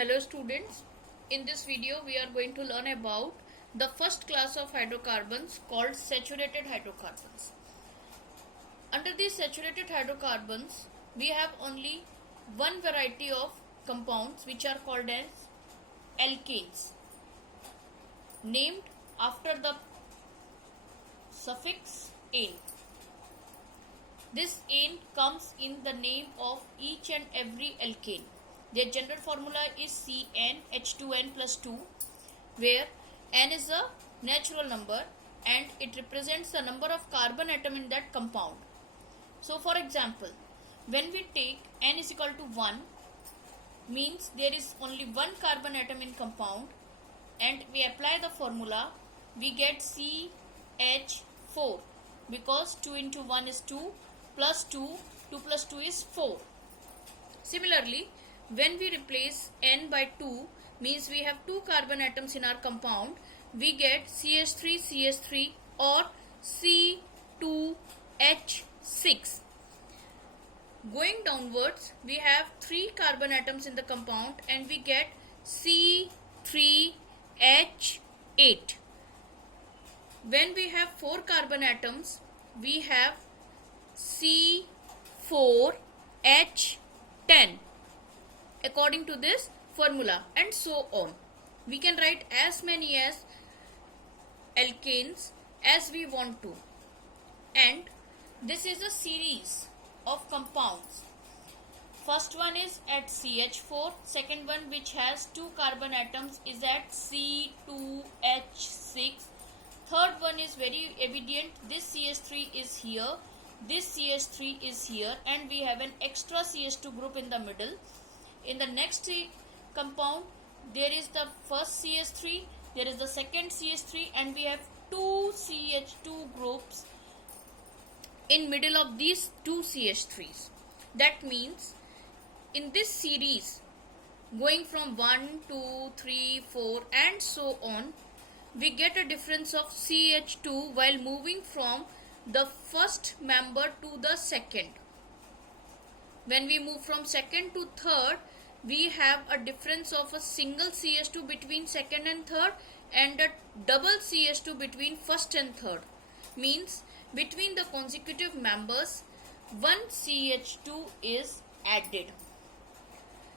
Hello students, in this video we are going to learn about the first class of hydrocarbons called saturated hydrocarbons. Under these saturated hydrocarbons we have only one variety of compounds which are called as alkanes, named after the suffix "ane". This "ane" comes in the name of each and every alkane. Their general formula is CnH2n plus 2, where n is a natural number and it represents the number of carbon atom in that compound. So for example, when we take n is equal to 1, means there is only one carbon atom in compound, and we apply the formula, we get CH4, because 2 into 1 is 2 plus 2 plus 2 is 4. Similarly, when we replace n by 2, means we have 2 carbon atoms in our compound, we get CH3 or C2H6. Going downwards, we have 3 carbon atoms in the compound and we get C3H8. When we have 4 carbon atoms, we have C4H10. According to this formula, and so on. We can write as many as alkanes as we want to, and this is a series of compounds. First one is at CH4, second one which has 2 carbon atoms is at C2H6, third one is very evident, this CH3 is here, this CH3 is here, and we have an extra CH2 group in the middle. In the next compound, there is the first CH3, there is the second CH3, and we have 2 CH2 groups in middle of these 2 CH3s. That means in this series, going from 1, 2, 3, 4 and so on, we get a difference of CH2 while moving from the first member to the second. When we move from second to third, we have a difference of a single CH2 between second and third and a double CH2 between first and third. Means between the consecutive members, one CH2 is added.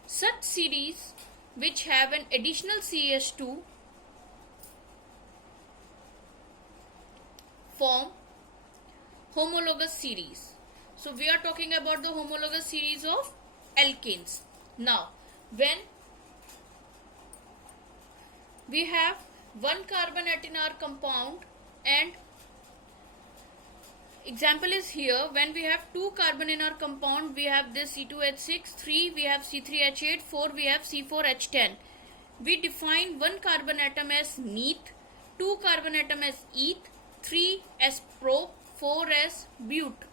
Such series which have an additional CH2 form homologous series. So we are talking about the homologous series of alkanes. Now, when we have one carbon atom in our compound, and example is here, when we have 2 carbon in our compound, we have this C2H6, 3 we have C3H8, 4 we have C4H10. We define one carbon atom as meth, 2 carbon atom as eth, 3 as prop, 4 as but.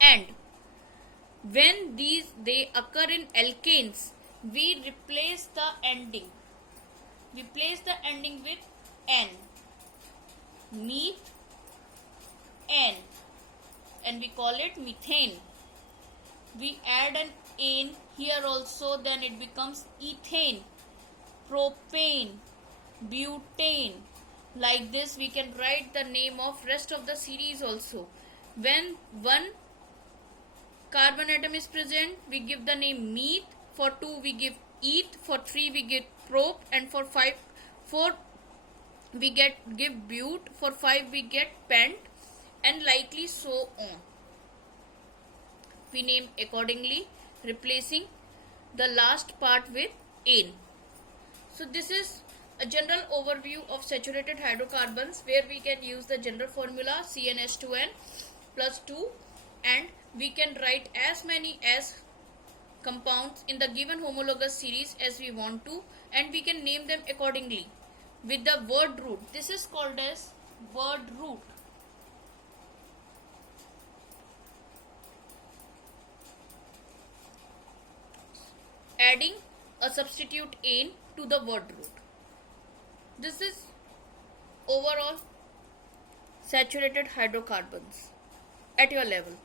And when they occur in alkanes, we replace the ending. We place the ending with n. Meth, n, and we call it methane. We add an ane here also, then it becomes ethane, propane, butane. Like this we can write the name of rest of the series also. When one carbon atom is present, we give the name meth, for 2 we give eth, for 3 we give prop, and for 4 we give but, for 5 we get pent, and likely so on. We name accordingly, replacing the last part with ane. So this is a general overview of saturated hydrocarbons, where we can use the general formula CnH2n plus 2, and we can write as many as compounds in the given homologous series as we want to, and we can name them accordingly with the word root. This is called as word root. Adding a substitute ane to the word root. This is overall saturated hydrocarbons at your level.